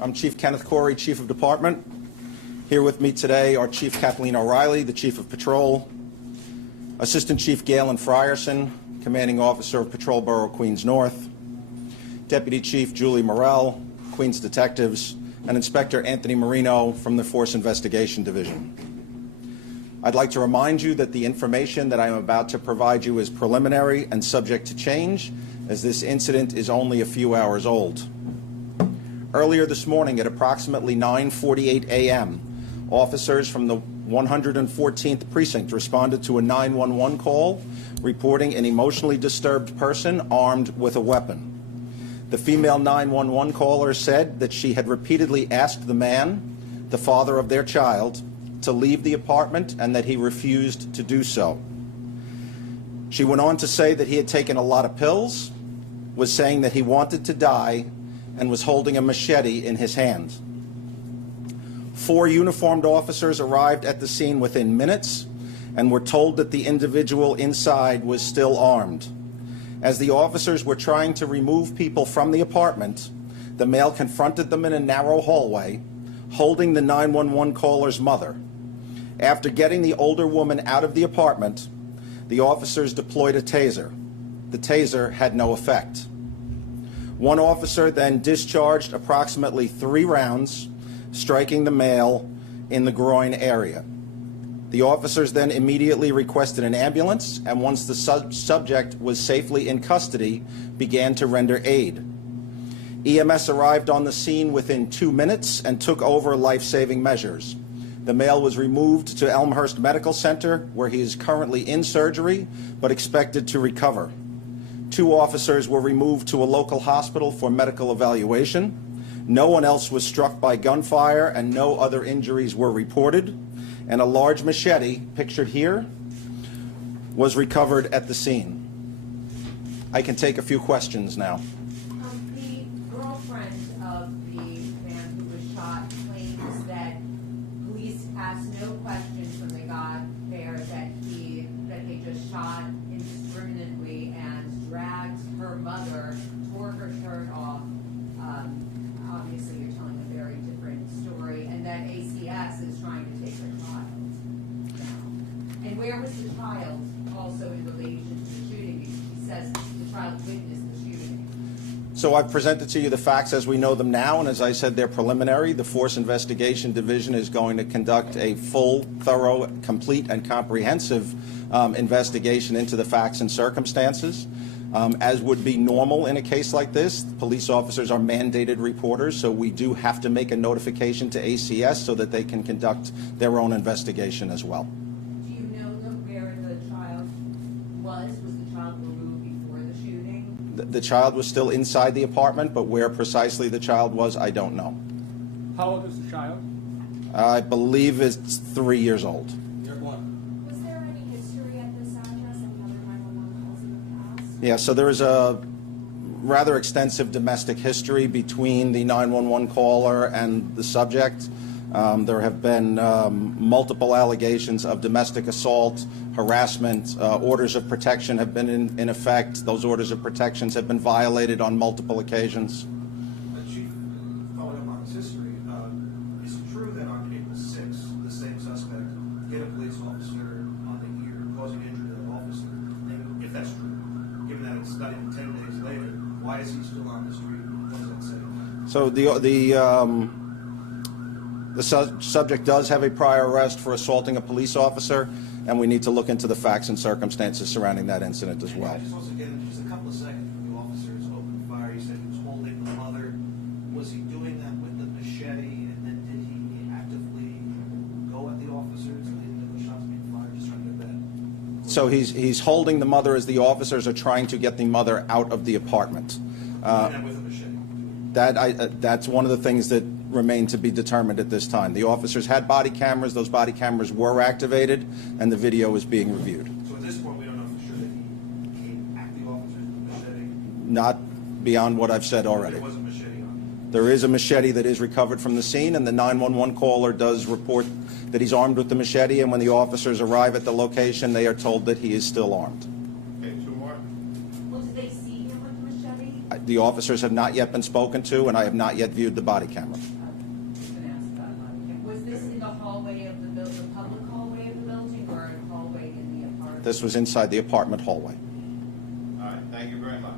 I'm Chief Kenneth Corey, Chief of Department. Here with me today are Chief Kathleen O'Reilly, the Chief of Patrol, Assistant Chief Galen Frierson, Commanding Officer of Patrol Bureau Queens North, Deputy Chief Julie Morrell, Queens Detectives, and Inspector Anthony Marino from the Force Investigation Division. I'd like to remind you that the information that I am about to provide you is preliminary and subject to change, as this incident is only a few hours old. Earlier this morning at approximately 9:48 a.m., officers from the 114th Precinct responded to a 911 call reporting an emotionally disturbed person armed with a weapon. The female 911 caller said that she had repeatedly asked the man, the father of their child, to leave the apartment and that he refused to do so. She went on to say that he had taken a lot of pills, was saying that he wanted to die, and was holding a machete in his hand. 4 uniformed officers arrived at the scene within minutes and were told that the individual inside was still armed. As the officers were trying to remove people from the apartment, the male confronted them in a narrow hallway, holding the 911 caller's mother. After getting the older woman out of the apartment, the officers deployed a taser. The taser had no effect. One officer then discharged approximately 3 rounds, striking the male in the groin area. The officers then immediately requested an ambulance, and once the subject was safely in custody, began to render aid. EMS arrived on the scene within 2 minutes and took over life-saving measures. The male was removed to Elmhurst Medical Center, where he is currently in surgery, but expected to recover. 2 officers were removed to a local hospital for medical evaluation. No one else was struck by gunfire, and no other injuries were reported. And a large machete, pictured here, was recovered at the scene. I can take a few questions now. The girlfriend of the man who was shot claims that police asked no questions when they got there, that they just shot indiscriminately and dragged her mother, tore her shirt off. Obviously, you're telling a very different story, and that ACS is trying to take her child down. And where was the child also in relation to the shooting? He says the child witnessed the shooting. So I've presented to you the facts as we know them now, and as I said, they're preliminary. The Force Investigation Division is going to conduct a full, thorough, complete, and comprehensive investigation into the facts and circumstances. As would be normal in a case like this, police officers are mandated reporters, so we do have to make a notification to ACS so that they can conduct their own investigation as well. Do you know where the child was? Was the child removed before the shooting? The child was still inside the apartment, but where precisely the child was, I don't know. How old is the child? I believe it's 3 years old. Was there any history at this address? Any other 911 calls in the past? Yeah, so there is a rather extensive domestic history between the 911 caller and the subject. There have been multiple allegations of domestic assault, harassment. Orders of protection have been in effect. Those orders of protections have been violated on multiple occasions. Chief, following up on this history, is it true that on April 6th, the same suspect hit a police officer on the ear, causing injury to the officer? And if that's true, given that it's not even 10 days later, why is he still on the street? What does that say? So the subject does have a prior arrest for assaulting a police officer, and we need to look into the facts and circumstances surrounding that incident as well. I just want to get in just a couple of seconds. The officers opened fire. You said he was holding the mother. Was he doing that with the machete, and then did he actively go at the officers and then the shots being fired? Just trying to get that. So he's holding the mother as the officers are trying to get the mother out of the apartment. Doing that with a machete. That's one of the things that remain to be determined at this time. The officers had body cameras. Those body cameras were activated, and the video is being reviewed. So at this point, we don't know for sure that he came at the officers with a machete. Not beyond what I've said already. There was a machete on. There is a machete that is recovered from the scene, and the 911 caller does report that he's armed with the machete, and when the officers arrive at the location, they are told that he is still armed. Okay, 2 more. Well, did they see him with the machete? The officers have not yet been spoken to, and I have not yet viewed the body camera. Was this in the hallway of the public hallway of the building, or a hallway in the apartment? This was inside the apartment hallway. All right, thank you very much.